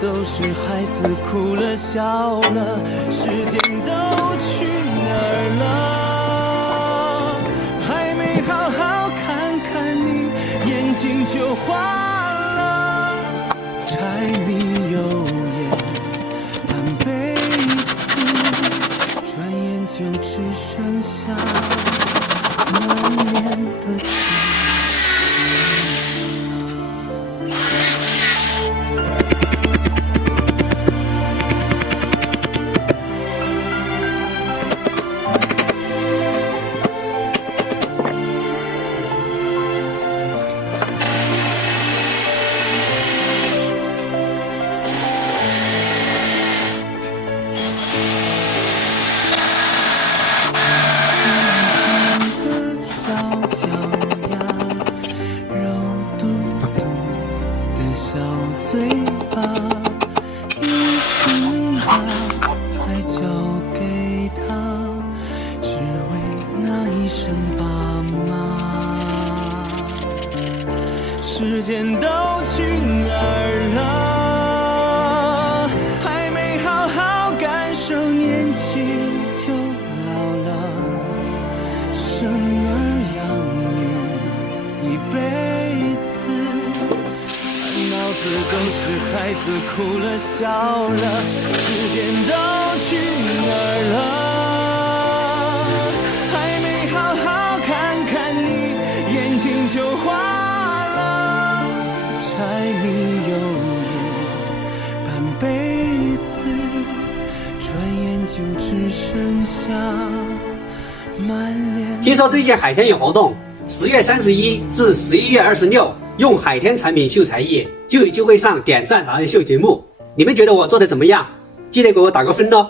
都是孩子哭了笑了，时间都去哪儿了？还没好好看看你，眼睛就花了。柴米油盐半辈子，转眼就只剩下满脸的情。小嘴巴，一生把爱交给他，只为那一声爸妈。时间都去哪儿了？还没好好感受，年轻就老了。生儿养女一辈子。脑子都是孩子哭了笑了，时间都去哪儿了？还没好好看看你，眼睛就花了。柴米油盐半辈子，转眼就只剩下满脸。听说最近海天有活动，10月31至11月26。用海天产品秀才艺就有机会上点赞达人秀节目，你们觉得我做的怎么样？记得给我打个分哦。